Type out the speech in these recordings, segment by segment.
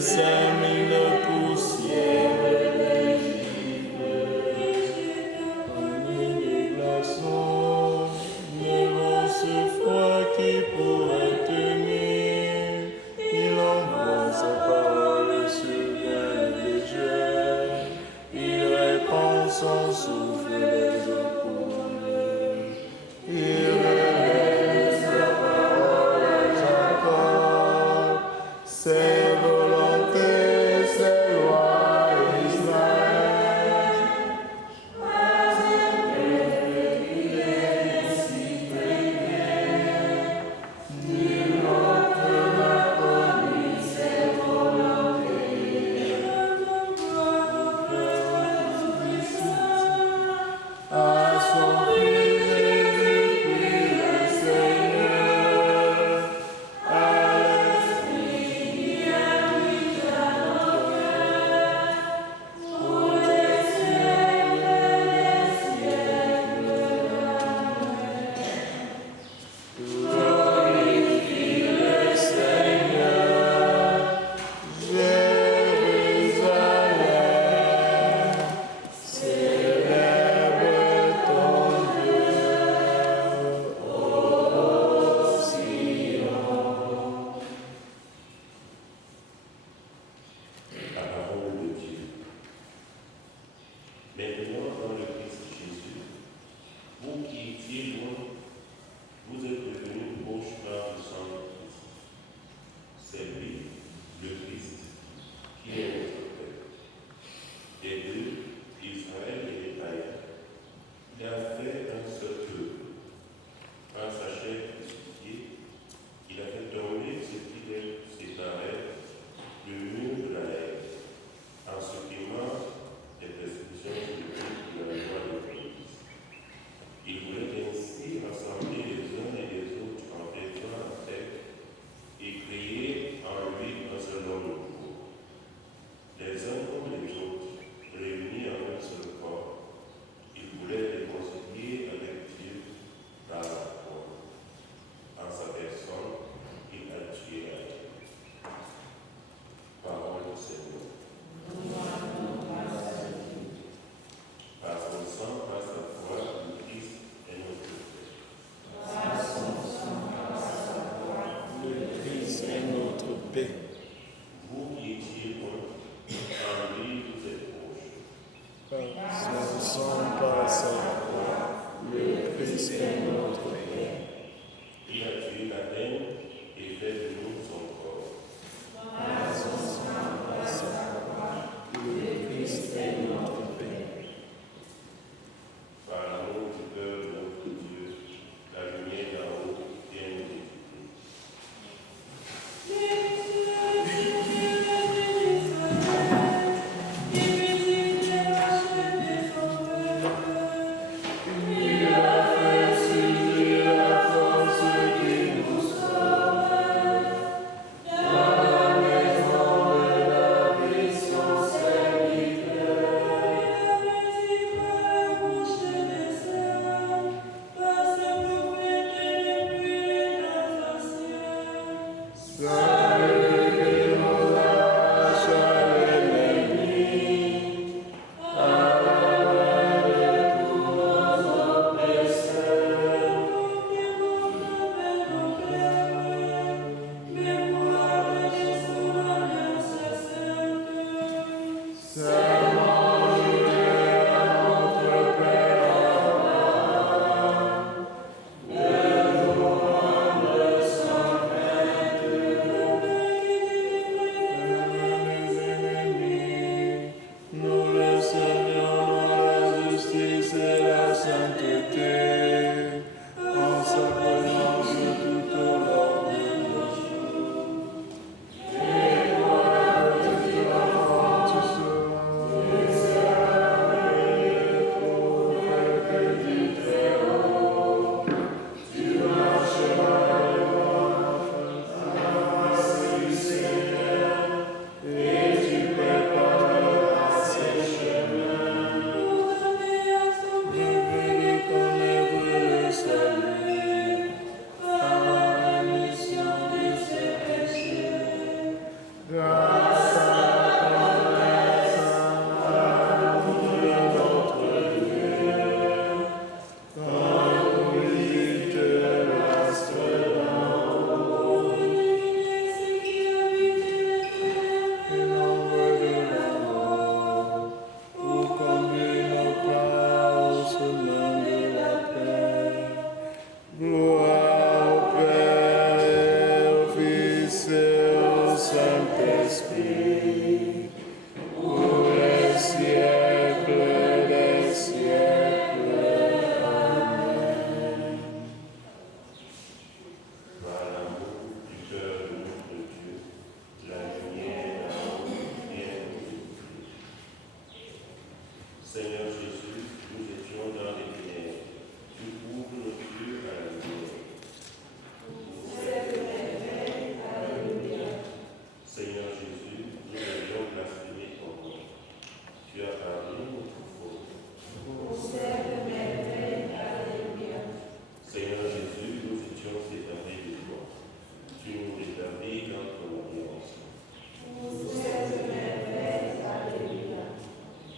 sème la poussière des les glaçons, ne vent ce froid qui pourrait tenir. Il envoie sa parole sur rien léger. Il répand son souffle les eaux coulées. Il relève sa parole encore. Ses volontés, ses lois, Israël. Saint-Esprit, pour les siècles des siècles. Amen. Par l'amour du cœur de notre Dieu, la lumière, l'amour bien nous. Seigneur Jésus, nous étions dans les ténèbres. Tu ouvres nos yeux à la lumière. Seigneur Jésus, nous avions blasphémé ton nom. Tu as pardonné notre faute. Seigneur Jésus, nous étions séparés de toi. Tu nous rétablis dans ton alliance.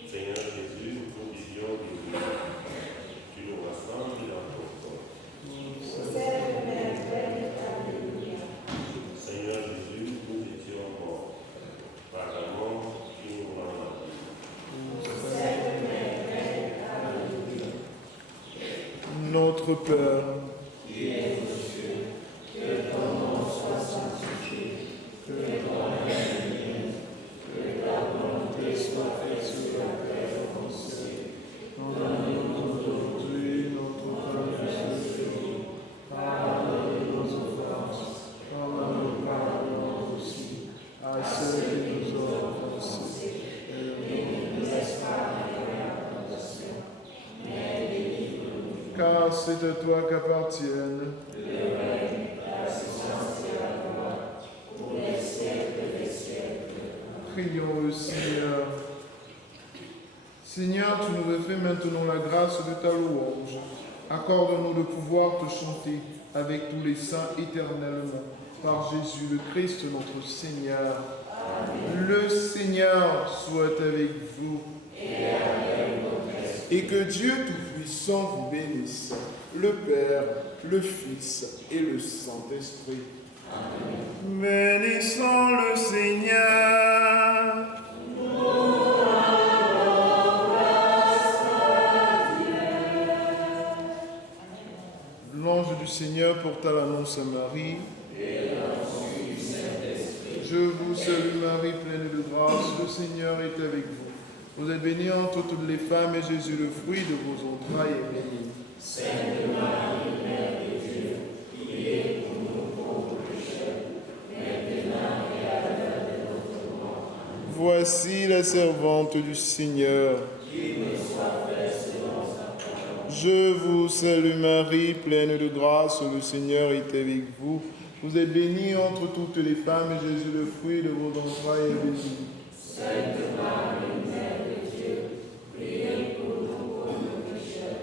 Seigneur Jésus, nous vivions désolés. Tu nous rassembles dans ton corps. Seigneur Jésus, nous étions morts. Par la mort, tu nous rends la vie. Notre Père, qui es aux cieux, que ton nom soit sanctifié, que ton règne vienne, que ta volonté soit faite sur la terre comme au ciel. Donne-nous aujourd'hui notre pain de ce jour. Pardonne nos offenses, comme nous pardonnons aussi à ceux qui nous ont offensés. Et ne nous laisse pas aller à la tentation, mais délivre-nous. car c'est à toi qu'appartiennent Le règne, la puissance et la gloire, pour les siècles des siècles. Prions le Seigneur. Seigneur, tu nous as fait maintenant la grâce de ta louange. Accorde-nous de pouvoir te chanter avec tous les saints éternellement. Par Jésus le Christ, notre Seigneur. Amen. Le Seigneur soit avec vous. Et que Dieu Tout-Puissant vous bénisse, le Père, le Fils et le Saint-Esprit. Amen. Bénissons le Seigneur. L'ange du Seigneur porta l'annonce à Marie. Je vous salue Marie, pleine de grâce, le Seigneur est avec vous. Vous êtes bénie entre toutes les femmes et Jésus, le fruit de vos entrailles, est béni. Sainte Marie, Mère de Dieu, priez pour nous pauvres pécheurs, maintenant et à l'heure de notre mort. Amen. Voici la servante du Seigneur. Qu'il me soit fait selon sa parole. Je vous salue Marie, pleine de grâce, le Seigneur est avec vous. Vous êtes bénie entre toutes les femmes et Jésus, le fruit de vos entrailles, est béni. Sainte Marie, Mère de Dieu, priez pour nous pauvres pécheurs,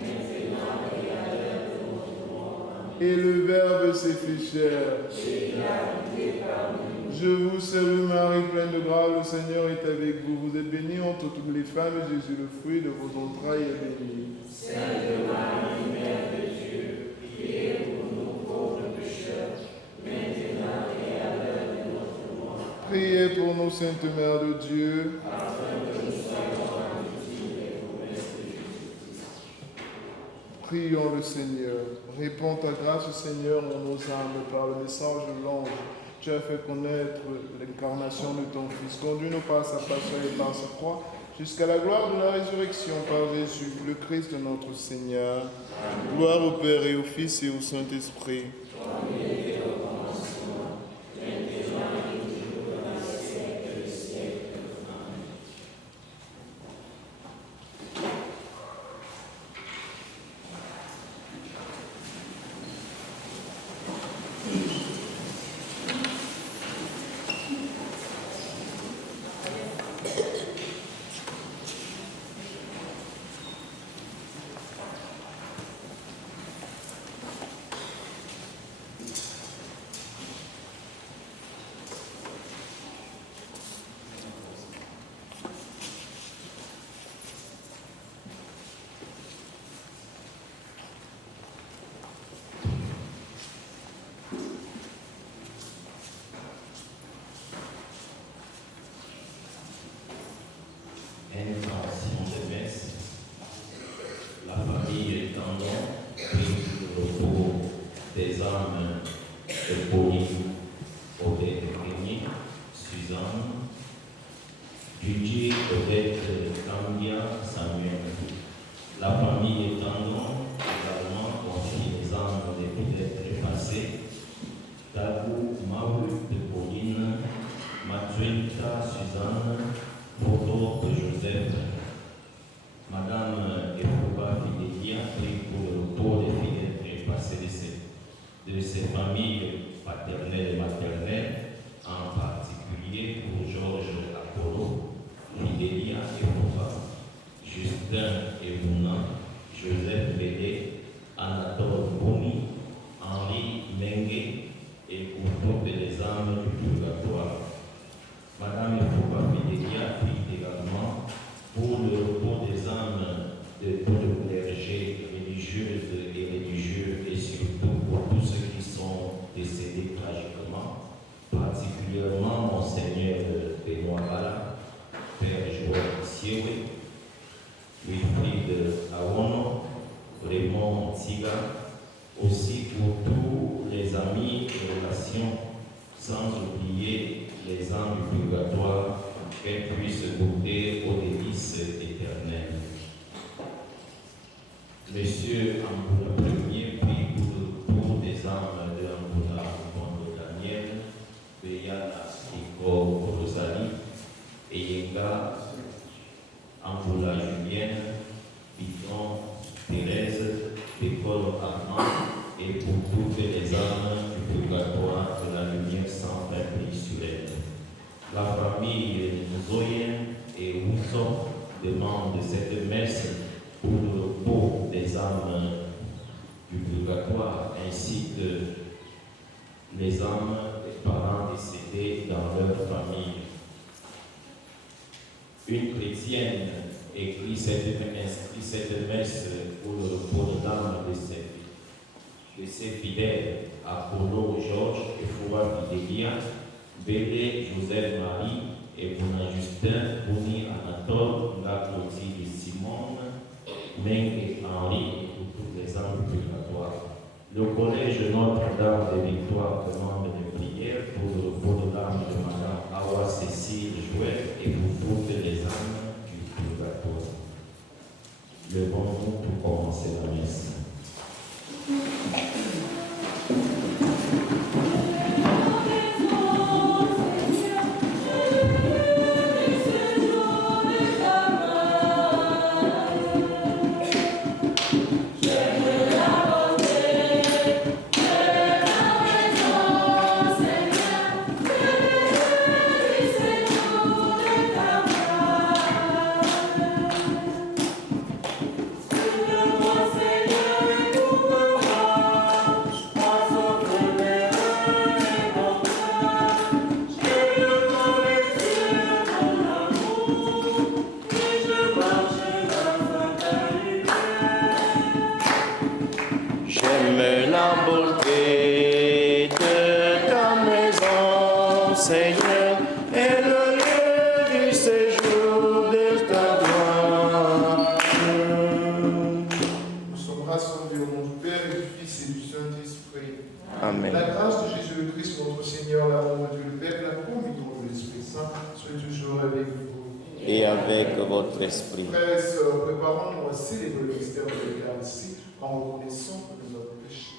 maintenant et à l'heure de notre mort. Amen. Et le Verbe s'est fait chair. Et il a habité parmi nous. Je vous salue Marie, pleine de grâce, le Seigneur est avec vous. Vous êtes bénie entre toutes les femmes et Jésus, le fruit de vos entrailles, est béni. Sainte Marie, Mère de Dieu, priez pour nous pauvres pécheurs, maintenant et à l'heure de notre mort. Priez pour nous, Sainte Mère de Dieu. Afin que nous soyons rendus des promesses de Jésus-Christ. Prions le Seigneur. Réponds ta grâce, Seigneur, en nos âmes par le message de l'ange. Tu as fait connaître l'incarnation de ton Fils. Conduis-nous par sa passion et par sa croix, jusqu'à la gloire de la résurrection par Jésus, le Christ de notre Seigneur. Amen. Gloire au Père et au Fils et au Saint-Esprit. Suzanne, Gigi, Odette, Cambia, Samuel. La famille Tandon également confie les âmes des fidèles passés. Tabou, Maru, Pauline, Mathuelta, Suzanne, Photo de Joseph. Madame Efouba Fidélia prie pour le repos des fidèles passés de ses familles paternelles et maternelles, en particulier pour Georges Apollo, Fidélia Efouba, JustinEbouna, Joseph Bédé, Anatole Boni, Henri Mengue et pour toutes les âmes du purgatoire. Madame Efouba Fidélia prie également pour le repos des âmes de tout le clergé religieuses et religieux et surtout pour tous ceux qui sont décédés tragiquement, particulièrement Monseigneur Benoît Bala, Père Joël Siewe, Wilfried Awono, Raymond Tiga, aussi pour tous les amis et relations, sans oublier les âmes du purgatoire, qu'elles puissent goûter aux délices éternelles. Monsieur Amboula Ier prie pour des âmes de Amboula contre Daniel, Beyana Iko Rosali, Eyenga, Amboula Julienne, Piton, Thérèse, Pécole Armand, et pour toutes les âmes du purgatoire de la lumière sans fin brille sur elle. La famille Zoyen et Wousson demande cette messe pour le repos des âmes du purgatoire ainsi que les âmes des parents décédés dans leur famille. Une chrétienne inscrit cette messe pour le repos de l'âme de ses fidèles, Apollo, Georges et Fouba Fidélia, Bédé, Joseph Marie et Bouna Justin, Bouni Anatole, Clotilde Simone, Meng et Henri et pour toutes les âmes du purgatoire. Le collège Notre-Dame des Victoires demande des prières pour le repos de l'âme de Madame Awa Cécile Jouet et pour toutes les âmes du purgatoire. Levons-nous pour commencer la messe. Esprit. Frères et sœurs, préparons-nous à célébrer le mystère de l'Eucharistie en reconnaissant que nous avons péché.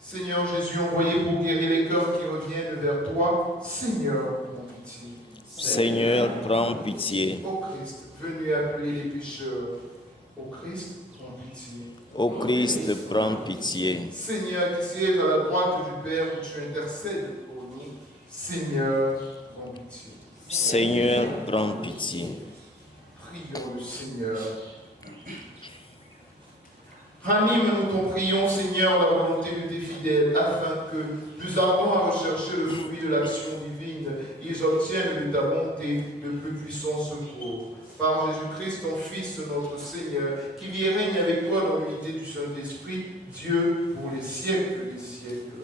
Seigneur Jésus, envoyé pour guérir les cœurs qui reviennent vers toi, Seigneur, prends pitié. Seigneur, prends pitié. Ô Christ, venu appeler les pécheurs, ô Christ, prends pitié. Ô Christ, prends pitié. Seigneur, qui siège à la droite du Père, où tu intercèdes pour nous, Seigneur, prends pitié. Seigneur, prends pitié. Prions le Seigneur. Ranime, nous t'en prions, Seigneur, la volonté de tes fidèles, afin que, plus ardents à rechercher le fruit de l'action divine, ils obtiennent de ta bonté le plus puissant secours. Par Jésus-Christ, ton Fils, notre Seigneur, qui vit et règne avec toi dans l'unité du Saint-Esprit, Dieu, pour les siècles des siècles.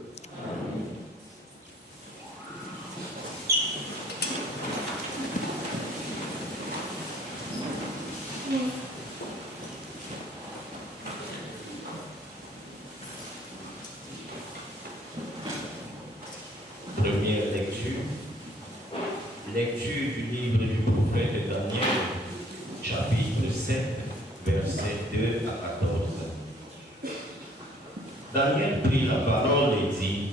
Amen. Première lecture. Lecture du livre du prophète Daniel, chapitre 7, versets 2 à 14. Daniel prit la parole et dit: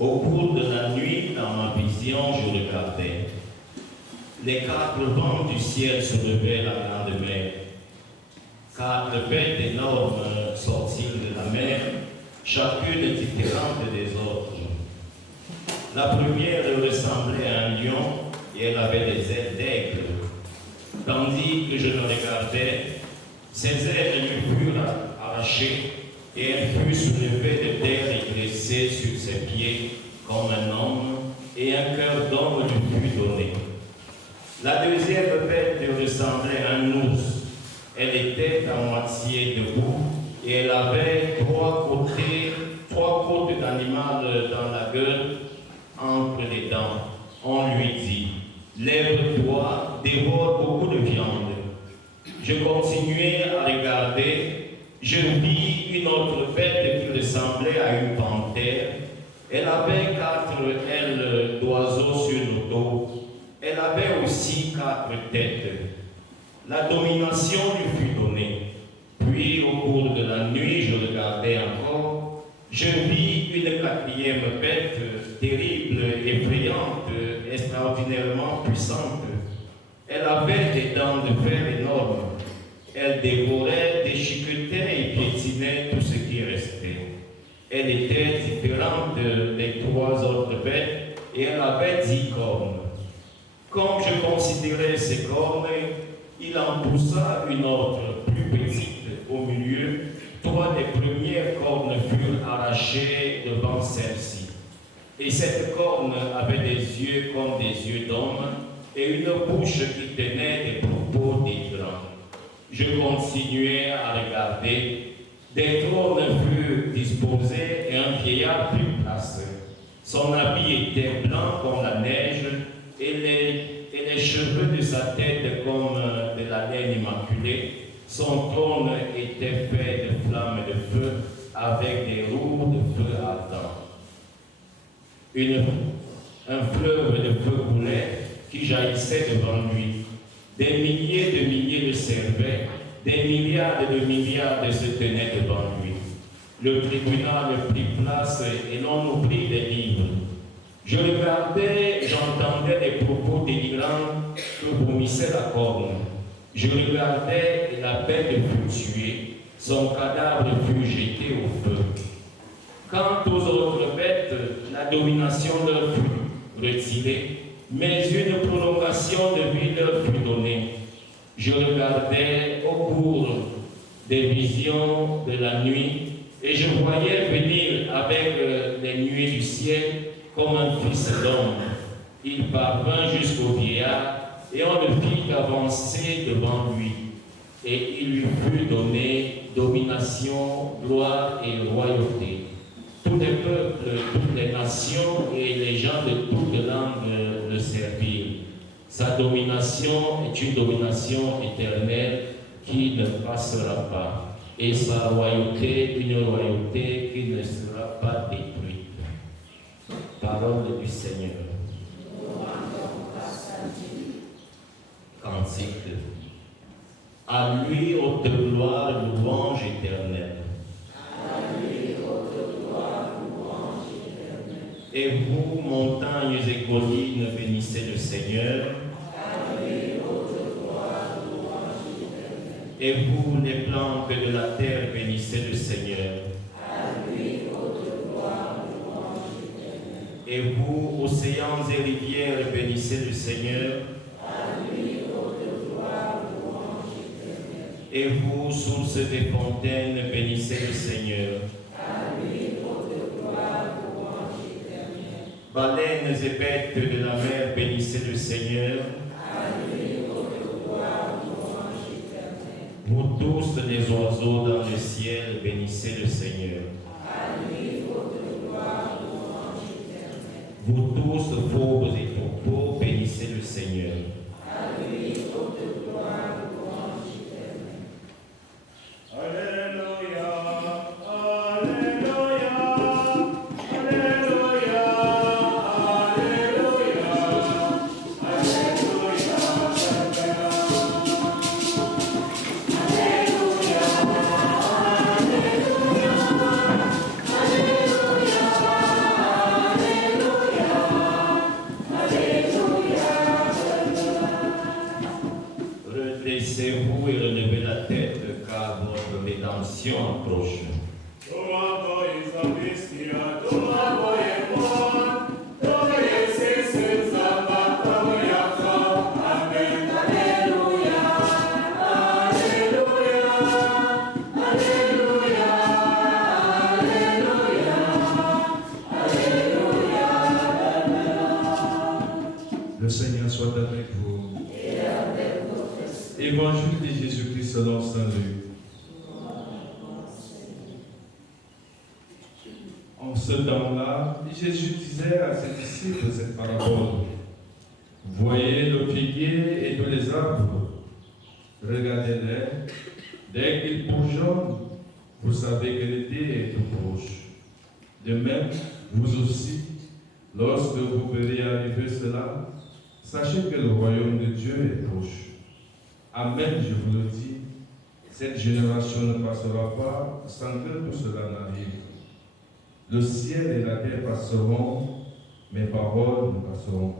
au cours de la nuit, dans ma vision, je regardais. Les 4 vents du ciel se levaient la grande mer. 4 bêtes énormes sortirent de la mer, chacune différente des autres. La première ressemblait à un lion et elle avait des ailes d'aigle. Tandis que je le regardais, ses ailes lui furent arrachées et elle fut soulevée de terre et dressée sur ses pieds comme un homme, et un cœur d'homme lui fut donné. La deuxième bête ressemblait à un ours. Elle était à moitié debout et elle avait 3 côtes d'animal dans la gueule, entre les dents. On lui dit: lève-toi, dévore beaucoup de viande. Je continuais à regarder. Je vis une autre bête qui ressemblait à une panthère. Elle avait 4 ailes d'oiseau sur le dos. Elle avait aussi 4 têtes. La domination lui fut donnée. Puis, au cours de la nuit, je regardais encore. Je vis une 4e bête, terrible, effrayante, extraordinairement puissante. Elle avait des dents de fer énormes. Elle dévorait, déchiquetait et piétinait tout ce qui restait. Elle était différente des 3 autres bêtes et elle avait 10 cornes. Comme je considérais ces cornes, il en poussa une autre, plus petite, au milieu. 3 des premières cornes furent arrachées devant celle-ci. Et cette corne avait des yeux comme des yeux d'homme et une bouche qui tenait des propos d'hydre. Je continuais à regarder. Des trônes furent disposés et un vieillard prit place. Son habit était blanc comme la neige et les cheveux de sa tête comme de la laine immaculée. Son trône était fait de flammes de feu avec des roues de feu ardent. Un fleuve de feu coulait qui jaillissait devant lui. Des milliers de servaient, des milliards se tenaient devant lui. Le tribunal prit place et l'on ouvrit les livres. Je regardais, j'entendais des propos délivrants que vomissait la corne. Je regardais et la bête fut tuée, son cadavre fut jeté au feu. Quant aux autres bêtes, la domination leur fut retirée, mais une prolongation de vie leur fut donnée. Je regardais au cours des visions de la nuit et je voyais venir avec les nuées du ciel comme un fils d'homme. Il parvint jusqu'au vieillard et on le fit avancer devant lui. Et il lui fut donné domination, gloire et royauté. Tous les peuples, toutes les nations et les gens de toutes langues le servirent. Sa domination est une domination éternelle qui ne passera pas, et sa royauté, une royauté qui ne sera pas détruite. Parole du Seigneur. Cantique. À lui haute gloire, louange éternelle. Et vous, montagnes et collines, bénissez le Seigneur. Et vous, les plantes de la terre, bénissez le Seigneur. Et vous, océans et rivières, bénissez le Seigneur. Et vous, sources des fontaines, bénissez le Seigneur. Baleines et bêtes de la mer, bénissez le Seigneur. Vous tous les oiseaux dans le ciel, bénissez le Seigneur. Vous tous, fauves et troupeaux, bénissez le Seigneur. Alléluia, Alléluia, Alléluia, Évangile de Jésus-Christ selon saint Luc. En ce temps-là, Jésus disait à ses disciples cette parabole. Voyez le figuier et tous les arbres. Regardez-les. Dès qu'ils bourgeonnent, vous savez que l'été est tout proche. De même, vous aussi, lorsque vous verrez arriver cela, sachez que le royaume de Dieu est proche. Amen, je vous le dis, cette génération ne passera pas sans que tout cela n'arrive. Le ciel et la terre passeront, mes paroles ne passeront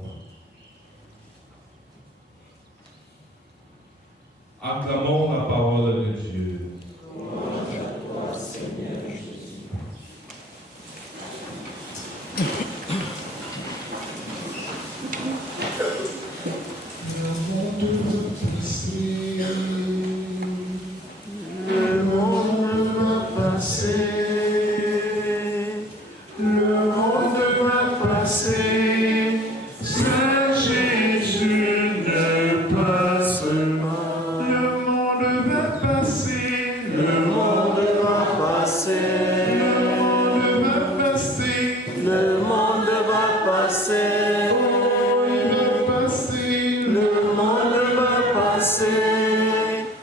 pas. Acclamons la parole de Dieu. Gloire à toi, Seigneur Jésus. Le monde va passer, le monde va passer, Saint Jésus ne passe pas. Le monde va passer, le monde va passer, le monde va passer, Le monde va passer, oh, il va passer, le monde va passer,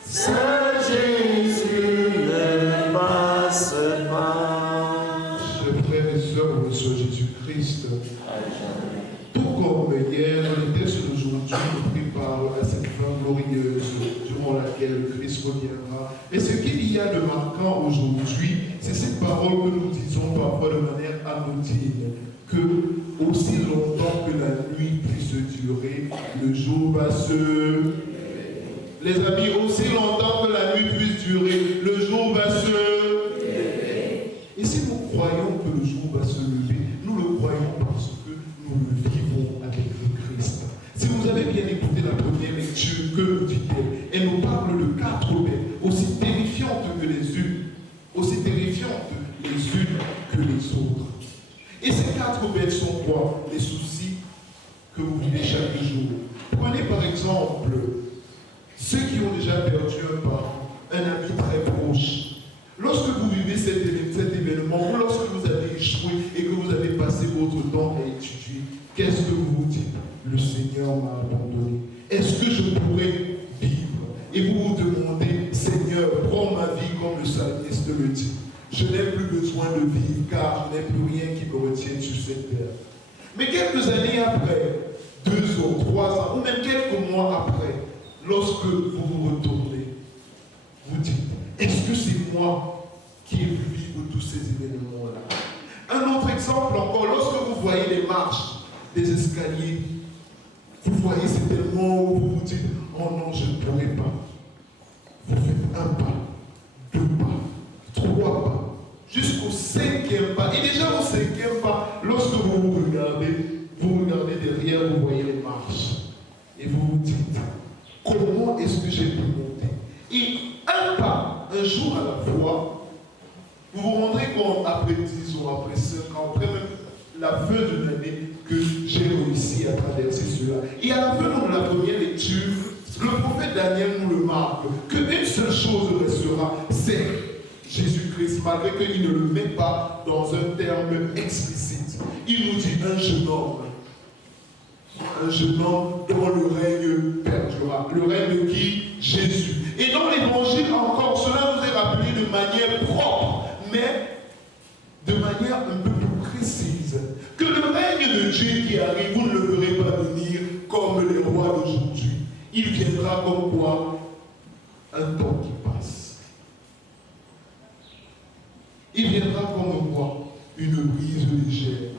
Saint Jésus ne passe pas. Chers frères et sœurs, au Seigneur Jésus-Christ, tout comme hier, le texte d'aujourd'hui nous prépare à cette fin glorieuse durant laquelle le Christ reviendra. Mais ce qu'il y a de marquant aujourd'hui, c'est cette parole que nous disons parfois de manière anodine, que aussi longtemps que la nuit puisse durer, le jour va se... Les amis, aussi longtemps que la nuit puisse durer, le jour va se... Et si nous croyons que le jour va se lever, nous le croyons parce que nous le vivons avec le Christ. Si vous avez bien écouté la première lecture que nous dit-elle, elle nous parle de 4 bêtes, aussi terrifiantes que les unes, aussi terrifiantes les unes que les autres. Et ces 4 bêtes sont quoi? Les soucis que vous vivez chaque jour. Prenez par exemple ceux qui ont déjà perdu un parent, un ami très proche. Lorsque vous vivez cet événement, ou lorsque vous avez échoué et que vous avez passé votre temps à étudier, qu'est-ce que vous vous dites? Le Seigneur m'a abandonné. Est-ce que je pourrais vivre? Et vous vous demandez, Seigneur, prends ma vie comme le psalmiste le dit. Je n'ai plus besoin de vivre car je n'ai plus rien qui me retienne sur cette terre. Mais quelques années après, 2 ans, 3 ans, ou même quelques mois après, lorsque vous vous retournez, vous dites, est-ce que c'est moi qui ai pu vivre tous ces événements-là? Un autre exemple encore, lorsque vous voyez les marches des escaliers, vous voyez c'est tellement où vous vous dites, oh non, je ne pourrai pas. Vous faites 1 pas, 2 pas, 3 pas, jusqu'au 5e pas. Et déjà au 5e pas, lorsque vous regardez derrière, vous voyez les marches. Et vous vous dites, comment est-ce que j'ai pu monter? Et 1 pas, un jour à la fois, vous vous rendrez compte après 10 ans, après 5 ans, après même la fin de l'année, que j'ai réussi à traverser cela. Et à la fin de la première lecture, le prophète Daniel nous le marque, qu'une seule chose restera, c'est Jésus-Christ, malgré qu'il ne le met pas dans un terme explicite. Il nous dit un jeune homme dont le règne perdura. Le règne de qui? Jésus. Et dans l'évangile encore, cela nous est rappelé de manière propre, mais de manière un peu plus précise. Que le règne de Dieu qui arrive, vous ne le verrez pas venir comme les rois d'aujourd'hui. Il viendra comme quoi? Un temps qui passe. Il viendra comme quoi? Une brise légère.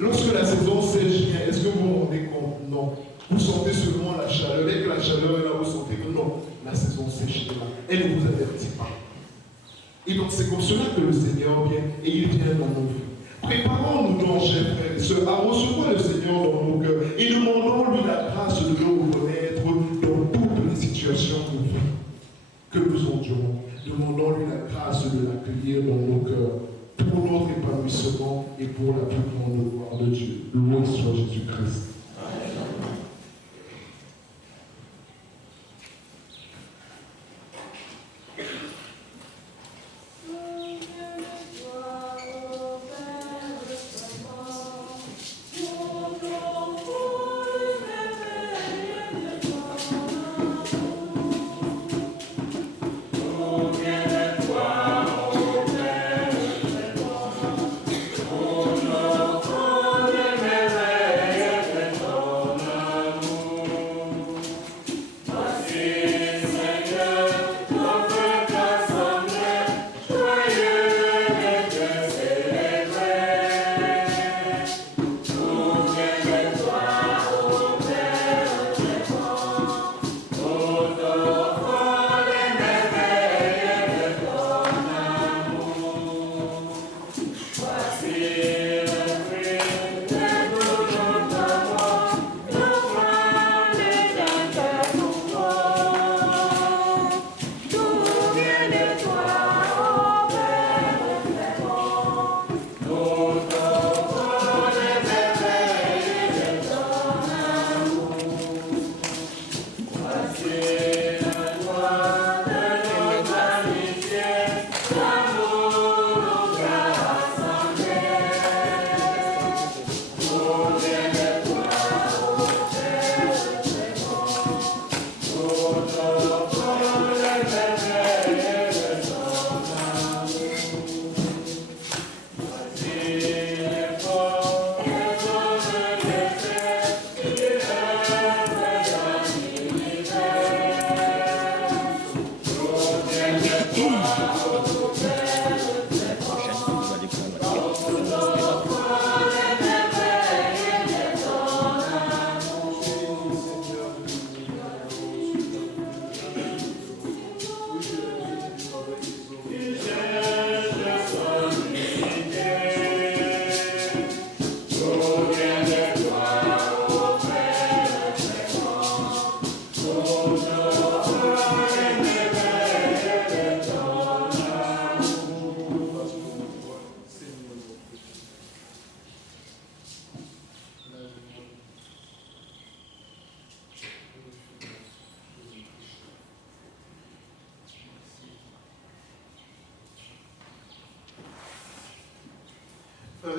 Lorsque la saison sèche vient, est-ce que vous vous rendez compte? Non. Vous sentez seulement la chaleur. Dès que la chaleur est là, vous sentez que non, la saison sèche est là. Elle ne vous avertit pas. Et donc c'est comme cela que le Seigneur vient et il vient dans nos vies. Préparons-nous donc, chers frères et sœurs, à recevoir le Seigneur dans nos cœurs et demandons-lui la grâce de nous reconnaître dans toutes les situations de vie que nous endurons. Demandons-lui la grâce de l'accueillir dans nos cœurs pour notre épanouissement et pour la plus grande gloire de Dieu. Loué soit Jésus-Christ.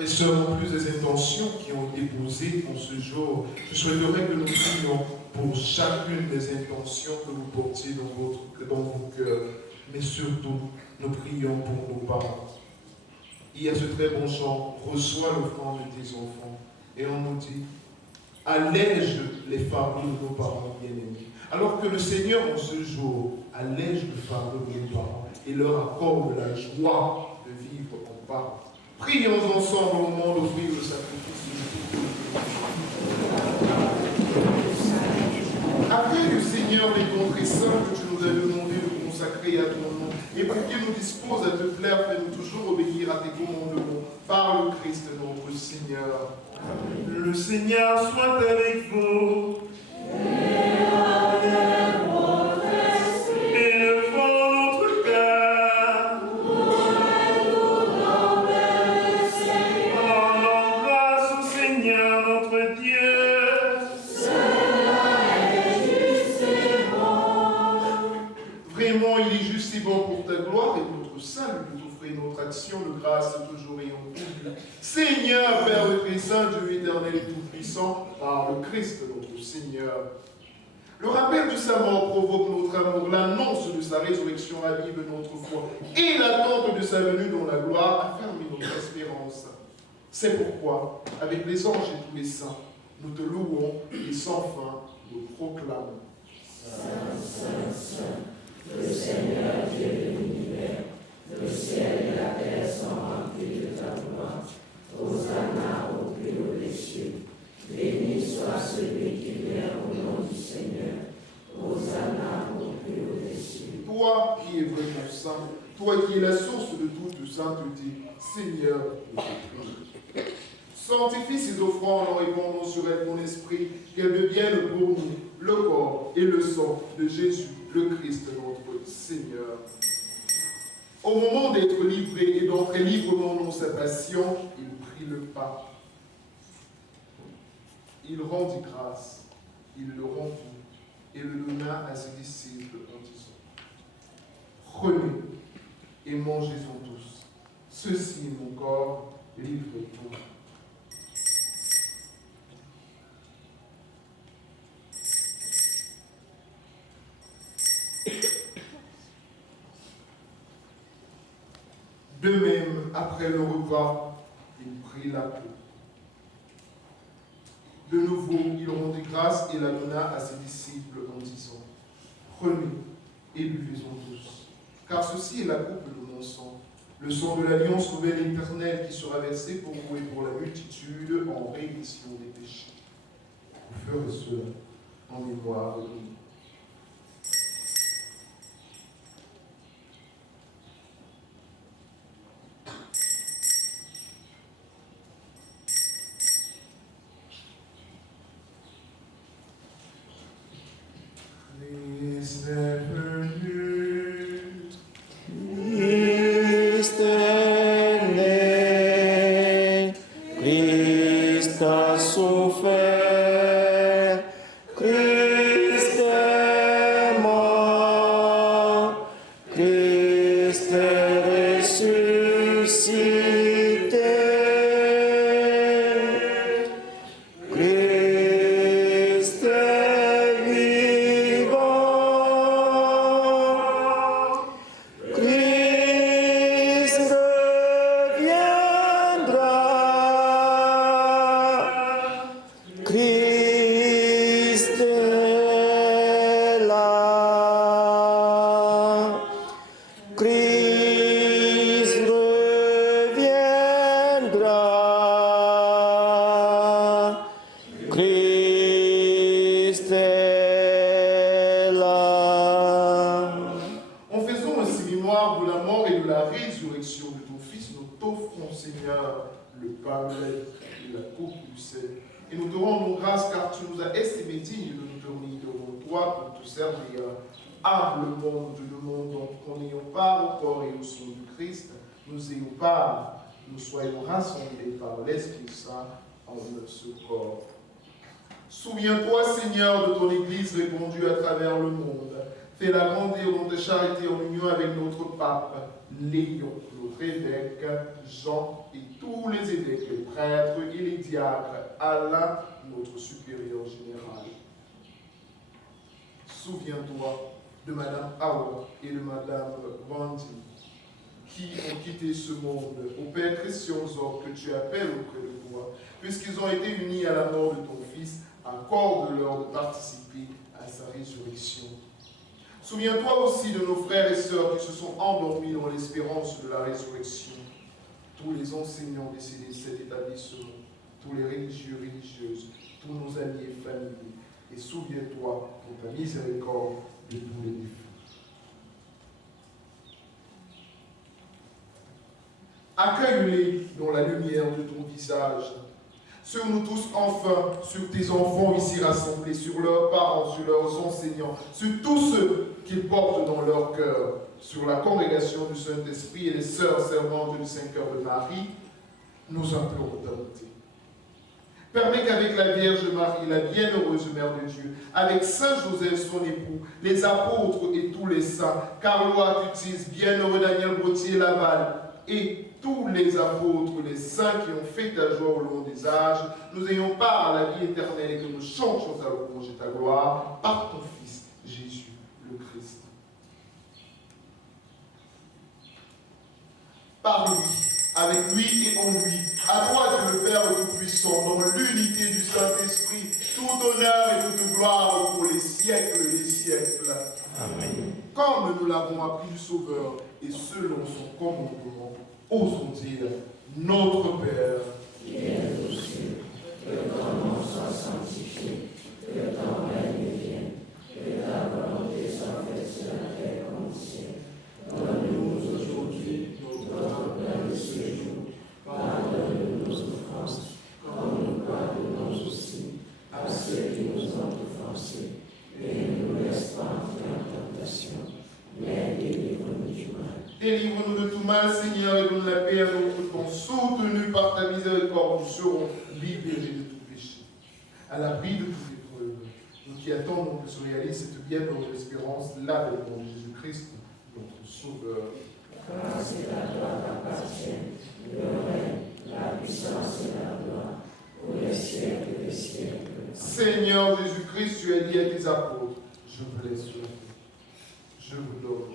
frères et sœurs, en plus des intentions qui ont été posées en ce jour, je souhaiterais que nous prions pour chacune des intentions que vous portiez dans vos cœurs. Mais surtout, nous prions pour nos parents. Il y a ce très bon chant, reçois l'offrande de tes enfants. Et on nous dit, allège les fardeaux de nos parents bien-aimés. Alors que le Seigneur, en ce jour, allège le fardeau de nos parents et leur accorde la joie de vivre en paix. Prions ensemble au moment d'offrir le sacrifice. Après le Seigneur, les dons très saints que tu nous as demandé de consacrer à ton nom, et pour qu'il nous dispose à te plaire, fais-nous toujours obéir à tes commandements par le Christ notre Seigneur. Amen. Le Seigneur soit avec vous. Et avec votre esprit. Et le fond de notre cœur. Ouvrez-nous dans le Seigneur. Rendons grâce au Seigneur notre Dieu. Cela est juste et bon. Vraiment, il est juste et bon pour ta gloire et pour notre salut de t'offrir notre action de grâce toujours et en tout. Seigneur, Père le Très Saint, Dieu éternel et tout-puissant, par le Christ notre Seigneur. Le rappel de sa mort provoque notre amour, l'annonce de sa résurrection ravive notre foi, et l'attente de sa venue dans la gloire afferme notre espérance. C'est pourquoi, avec les anges et tous les saints, nous te louons et sans fin nous proclamons. Saint, Saint, Saint, le Seigneur Dieu de l'univers, le ciel et la terre sont remplis de ta gloire. Hosanna au plus haut des cieux. Béni soit celui qui vient au nom du Seigneur. Hosanna au plus haut des cieux. Toi qui es vraiment saint, toi qui es la source de toute sainteté, Seigneur, sanctifie ces offrandes en répandant sur elles ton esprit, qu'elles deviennent pour nous le corps et le sang de Jésus, le Christ, notre Seigneur. Au moment d'être livré et d'entrer librement dans sa passion, il prit le pain. Il rendit grâce, il le rompit et le donna à ses disciples en disant, prenez et mangez-en tous. Ceci est mon corps livré pour vous. De même, après le repas, il prit la coupe. De nouveau, il rendit grâce et la donna à ses disciples en disant, prenez et buvez-en tous, car ceci est la coupe de mon sang, le sang de l'alliance nouvelle et éternelle qui sera versé pour vous et pour la multitude en rémission des péchés. Vous ferez cela en mémoire de nous. Christ est venu. Christ est né, Christ a souffert, Christ est mort, Christ est ressuscité, Christ est vivant, Christ reviendra, Christ est là, Christ reviendra, Christ est là. En faisant ainsi mémoire de la mort et de la résurrection de ton Fils, nous t'offrons, Seigneur, le pain et la coupe du sel. Et nous te rendons grâce car tu nous as estimés dignes de nous tenir devant toi pour te servir. Humblement, nous te demandons qu'en ayant part au corps et au sang du Christ, nous ayons part, nous soyons rassemblés par l'Esprit Saint en ce corps. Souviens-toi, Seigneur, de ton Église répandue à travers le monde. Fais la grandir dans ta charité en union avec notre pape, Léon, notre évêque, Jean et tous les évêques, les prêtres et les diacres, Allah, notre supérieur général. Souviens-toi de Madame Awa et de Madame Wandy, qui ont quitté ce monde. Au Père Christian-Zor, que tu appelles auprès de toi, puisqu'ils ont été unis à la mort de ton Fils, accorde-leur de participer à sa résurrection. Souviens-toi aussi de nos frères et sœurs qui se sont endormis dans l'espérance de la résurrection. Tous les enseignants décédés de cet établissement, tous les religieux, religieuses, tous nos amis et familles. Et souviens-toi, pour ta miséricorde, de tous les défunts. Accueille-les dans la lumière de ton visage. Sur nous tous, enfin, sur tes enfants ici rassemblés, sur leurs parents, sur leurs enseignants, sur tous ceux qu'ils portent dans leur cœur, sur la congrégation du Saint-Esprit et les sœurs servantes du Saint-Cœur de Marie, nous implorons ta bonté. Permets qu'avec la Vierge Marie, la bienheureuse Mère de Dieu, avec Saint Joseph, son époux, les apôtres et tous les saints, Carlo Acutis, bienheureux Daniel Gauthier-Laval, et tous les apôtres, les saints qui ont fait ta joie au long des âges, nous ayons part à la vie éternelle et que nous chantions ta louange et ta gloire par ton Fils, Jésus le Christ. Par lui, avec lui et en lui, à toi Dieu le Père Tout-Puissant, dans l'unité du Saint-Esprit, tout honneur et toute gloire pour les siècles des siècles. Amen. Comme nous l'avons appris du Sauveur et selon son commandement, osons dire, notre Père, qui es aux cieux, que ton nom soit sanctifié, que ton règne vienne, que ta volonté soit faite sur la terre comme au ciel. Donne-nous aujourd'hui notre pain de ce jour. Pardonne-nous nos offenses, comme nous pardonnons aussi à ceux qui nous ont offensés. Et ne nous laisse pas entrer en tentation, mais délivre-nous du mal. Délivre-nous de tout mal, Seigneur, et donne la paix à notre temps. Soutenus par ta miséricorde, nous serons libérés de tout péché. À l'abri de toute épreuve, nous qui attendons que se réalise cette bienheureuse espérance, l'avènement de Jésus-Christ, notre Sauveur. Grâce et la gloire t'appartiennent, le règne, la puissance et la gloire, pour les siècles des siècles. Seigneur Jésus-Christ, tu as dit à tes apôtres, je vous laisse la paix. Je vous donne.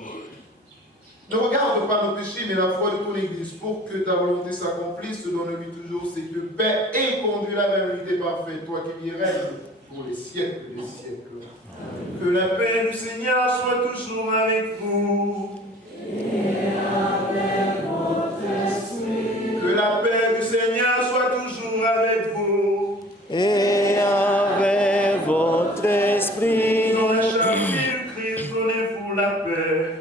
Ne regarde pas nos péchés, mais la foi de ton Église, pour que ta volonté s'accomplisse. Donne-lui toujours cette paix et conduis la même unité parfaite, toi qui y règnes pour les siècles des siècles. Amen. Que la paix du Seigneur soit toujours avec vous. Et avec votre esprit. Que la paix du Seigneur soit toujours avec vous. Et avec votre esprit. Dans la charité du Christ, donnez-vous la paix.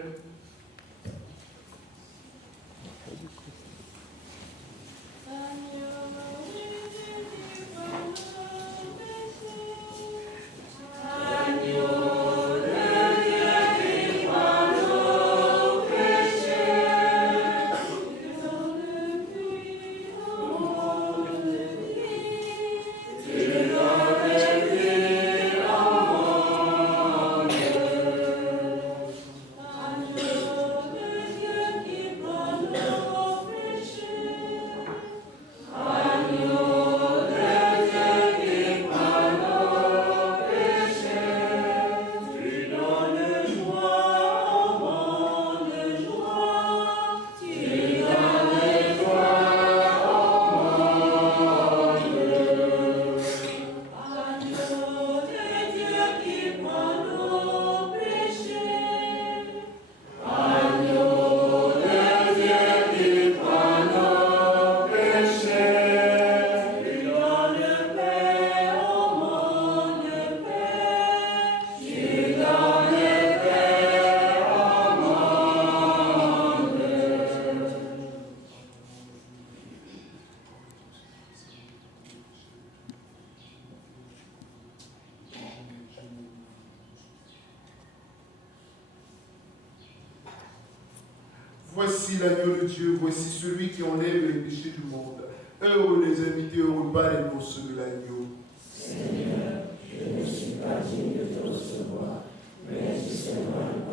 Voici l'agneau de Dieu, voici celui qui enlève les péchés du monde. Heureux les invités au repas des noces de l'agneau. Seigneur, je ne suis pas digne de te recevoir, mais dis seulement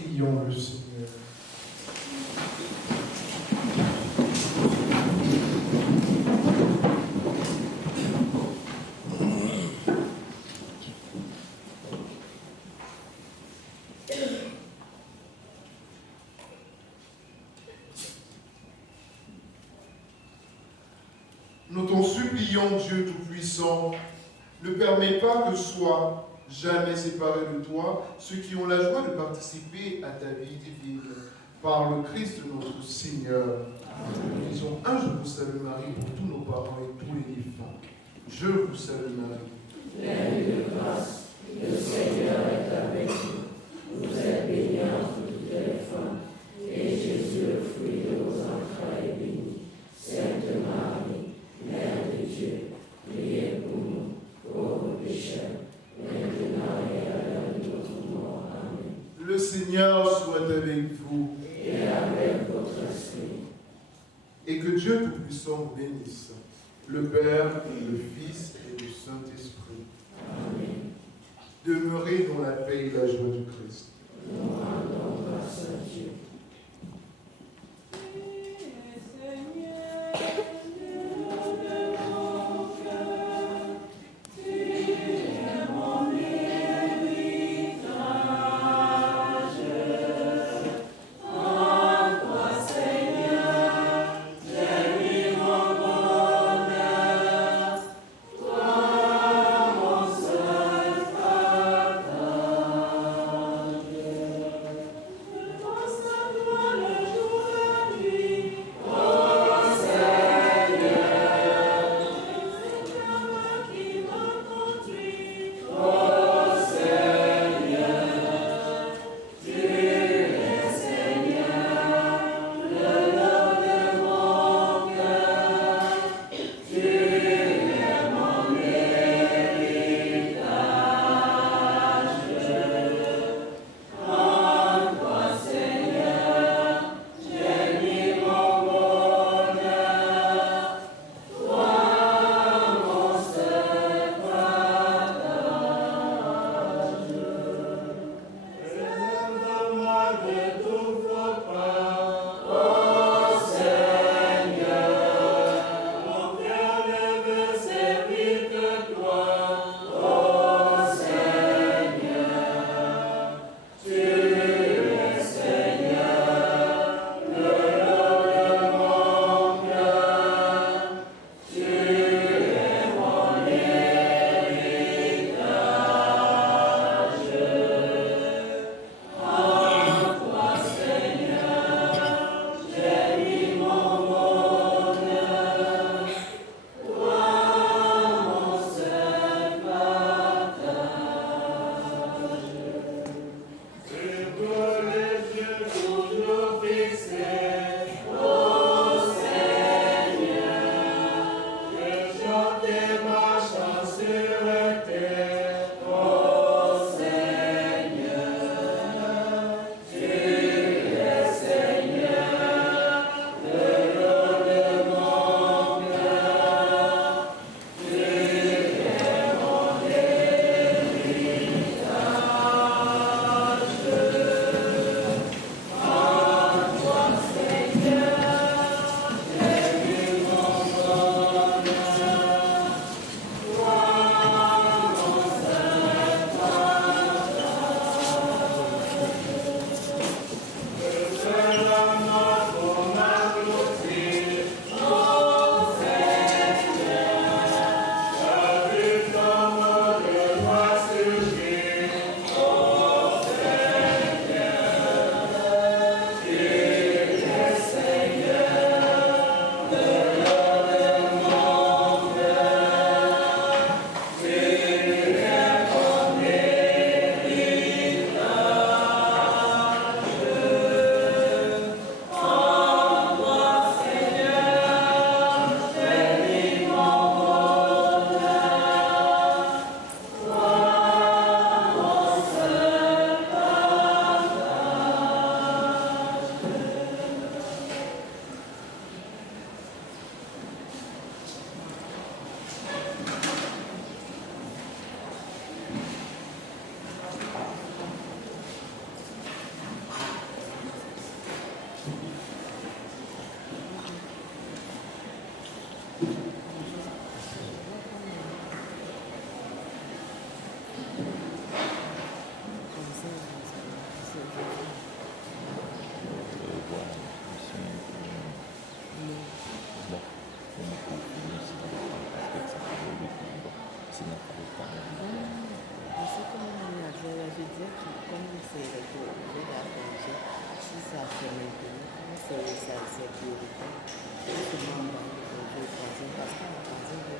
Prions le Seigneur. Nous t'en supplions, Dieu Tout-Puissant, ne permets pas que soient jamais séparés de toi ceux qui ont la joie de participer à ta vie divine. Par le Christ notre Seigneur. Nous disons un Je vous salue Marie pour tous nos parents et tous les défunts. Je vous salue Marie. Pleine de grâce, le Seigneur est avec vous. Vous êtes bénie entre toutes les femmes, et Jésus, le fruit de vos entrailles, est béni. Sainte Marie, Mère de Dieu, priez pour nous, pauvres pécheurs, maintenant et à l'heure de notre mort. Amen. Le Seigneur soit avec vous. Et avec votre esprit. Et que Dieu Tout-Puissant vous bénisse, le Père, le Fils et le Saint-Esprit. Amen. Demeurez dans la paix et la joie du Christ. Nous rendons grâce à Dieu. Nostra continue à parler de parole. Parce que je disais que comme c'est le regarder, si ça fait maintenant, comme c'est ça, c'est prioritaire, je demande à le projet parce qu'on a